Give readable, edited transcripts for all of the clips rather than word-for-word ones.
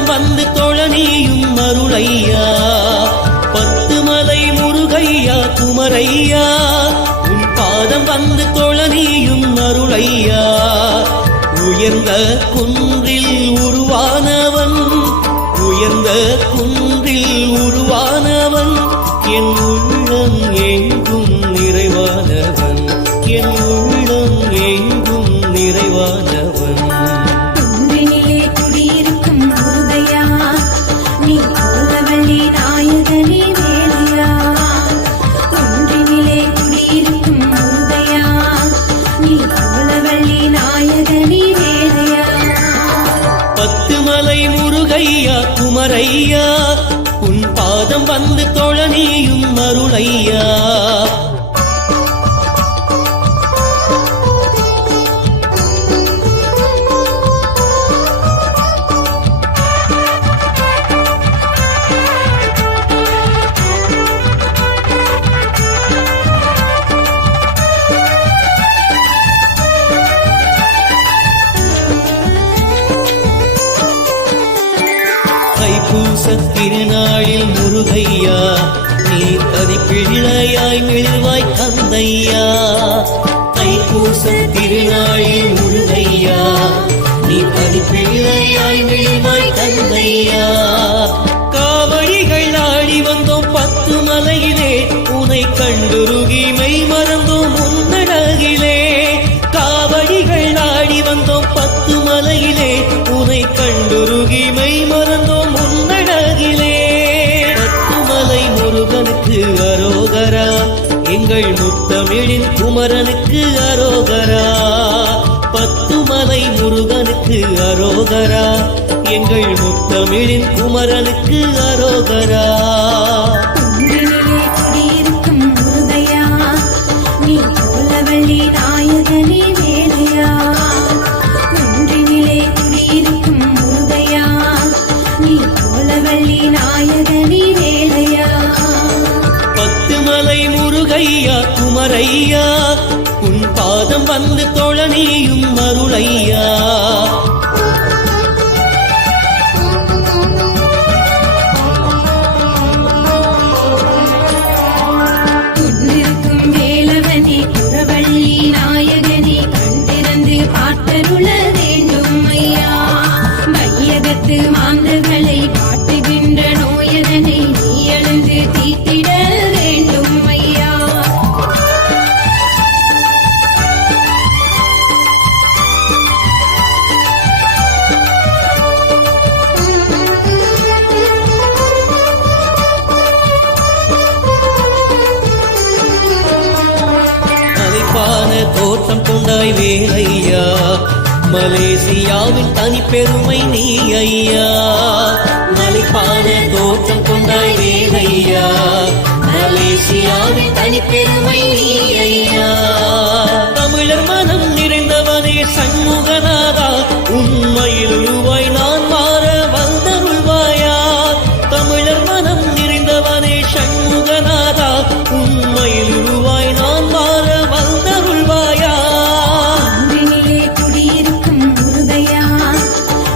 பாதம் வந்து தொழனியும் அருளையா. பத்துமலை முருகையா குமரையா, உன் பாதம் வந்து தொழனியும் அருளையா. உயர்ந்த குன்றில் உருவானவன், உயர்ந்த குன்றில் உருவானவன், என் உள்ளம் எங்கும் நிறைவானவன், என் உள்ளம் எங்கும் நிறைவானவன். குன்றினிலே குடியிருக்கும் முருகையா, நீ கோலவள்ளி நாயகனே வேலையா. குன்றினிலே குடியிருக்கும் முருகையா, நீ கோலவள்ளி நாயகனே வேலையா. பத்துமலை முருகையா குமரையா, உன் பாதம் வந்து தொழனியும் அருளையா. தைப்பூசத் திருநாளில் முருகையா, நீ தனிப்பிள்ளையாய் மிழ்வாய் கந்தையா. தைப்பூசத் திருநாளில் முருகையா, நீ தனிப்பிள்ளையாய் மிழ்வாய் கந்தையா. காவடிகள் ஆடி வந்தோம் பத்து மலையிலே, உனை கண்டுருகி மெய் மறந்தோம் உன்னழகிலே. காவடிகள் ஆடி வந்தோம் பத்து மலையிலே, உனை கண்டுருகி மெய் மறந்தோம் உன்னழகிலே. பத்துமலை முருகனுக்கு அரோகரா, எங்கள் முத்தமிழின் குமரனுக்கு அரோகரா. பத்துமலை முருகனுக்கு அரோகரா, எங்கள் முத்தமிழின் குமரனுக்கு அரோகரா. குன்றினிலே குடியிருக்கும் முருகையா, நீ கோலவள்ளி நாயகனே வேலையா. குன்றினிலே குடியிருக்கும் முருகையா, நீ கோலவள்ளி நாயகனே வேலையா. பத்துமலை முருகையா குமரையா, உன் பாதம் வந்து தொழனியும் அருளையா. குன்றிருக்கும் வேலவனே குறவள்ளி நாயகனே, கண்டிருந்து பார்த்தருள வேண்டும் ஐயா. மையகத்து மாந்தர்களை காட்டுகின்ற நோயதனை நீ எழுந்து தீர்த்திட வேண்டும் ஐயா. மலைப்பான தோட்டம் கொண்டாய் வேலையா, மலேசியாவின் தனிப்பெருமை நீ ஐயா. மலைப்பான தோட்டம் கொண்டாய் வேலையா, மலேசியாவின் தனிப்பெருமை நீ ஐயா. தமிழர் மனம் நிறைந்தவனே சண்முகநாதா, உண்மையில் உருவாய் நான் மாற வந்தருள்வாயா. தமிழர் மனம் நிறைந்தவனே சண்முகநாதா, உண்மையில் உருவாய் நான் மாற வந்தருள்வாயா. குன்றினிலே குடியிருக்கும் முருகையா,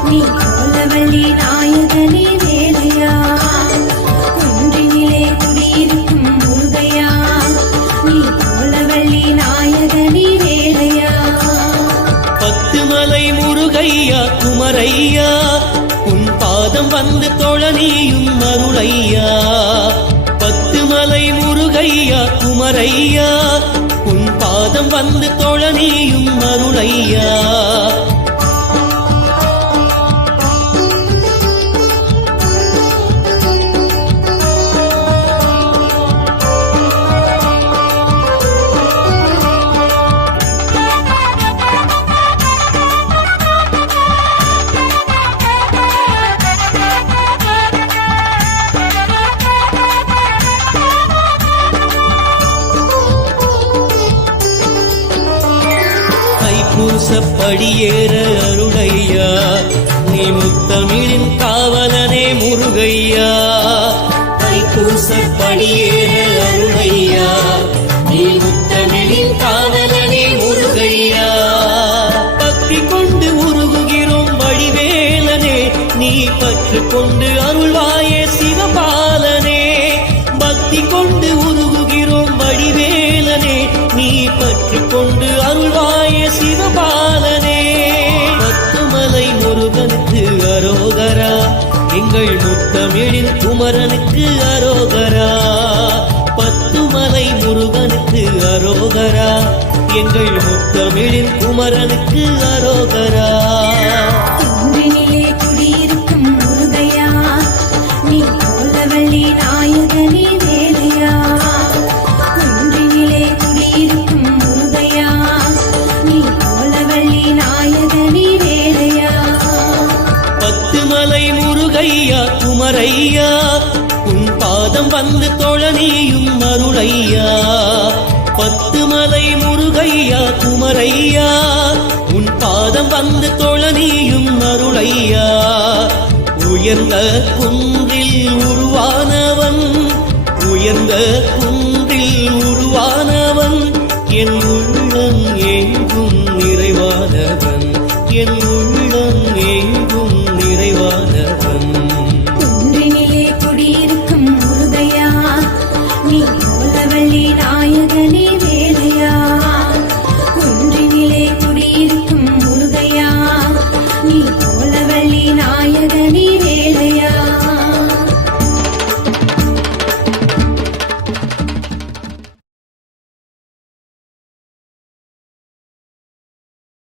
நீ கோலவள்ளி நாயகனே வேலையா. குன்றினிலே குடியிருக்கும் முருகையா, நீ கோலவள்ளி நாயகனே வேலையா. பத்துமலை முருகையா குமரையா, உன் பாதம் வந்து தொழனியும் அருளையா. பத்துமலை முருகையா குமரையா, உன் பாதம் வந்து தொழனியும் அருளையா. பூசப்படியேற அருளையா, நீ முத்தமிழின் காவலனே முருகையா. தைப்பூசப்படியேற அருளையா, நீ முத்தமிழின் காவலனே முருகையா. பக்தி கொண்டு உருகுகிறோம் வடிவேலனே, நீ பற்று கொண்டு அருள்வாயே சிவபாலனே பக்தி கொண்டு உருகுகிறோம் வடிவேலனே நீ பற்று கொண்டு அருள்வாயே சிவபாலனே பத்துமலை முருகனுக்கு அரோகரா எங்கள் முத்தமிழின் குமரனுக்கு அரோகரா பத்துமலை முருகனுக்கு அரோகரா எங்கள் முத்தமிழின் குமரனுக்கு அரோகரா குன்றினிலே குடியிருக்கும் முருகையா நீ கோலவள்ளி நாயகனே வேலையா குன்றினிலே குடியிருக்கும் முருகையா நீ கோலவள்ளி நாயகனே வேலையா பத்துமலை முருகையா குமரையா உன் பாதம் வந்து தொழனியும் அருளையா பத்துமலை முருகையா குமரையா உன் பாதம் வந்து தொழனியும் அருளையா உயர்ந்த குன்றில் உருவானவன் உயர்ந்த குன்றில் உருவானவன் என் உள்ளம் எங்கும் நிறைவானவன் என்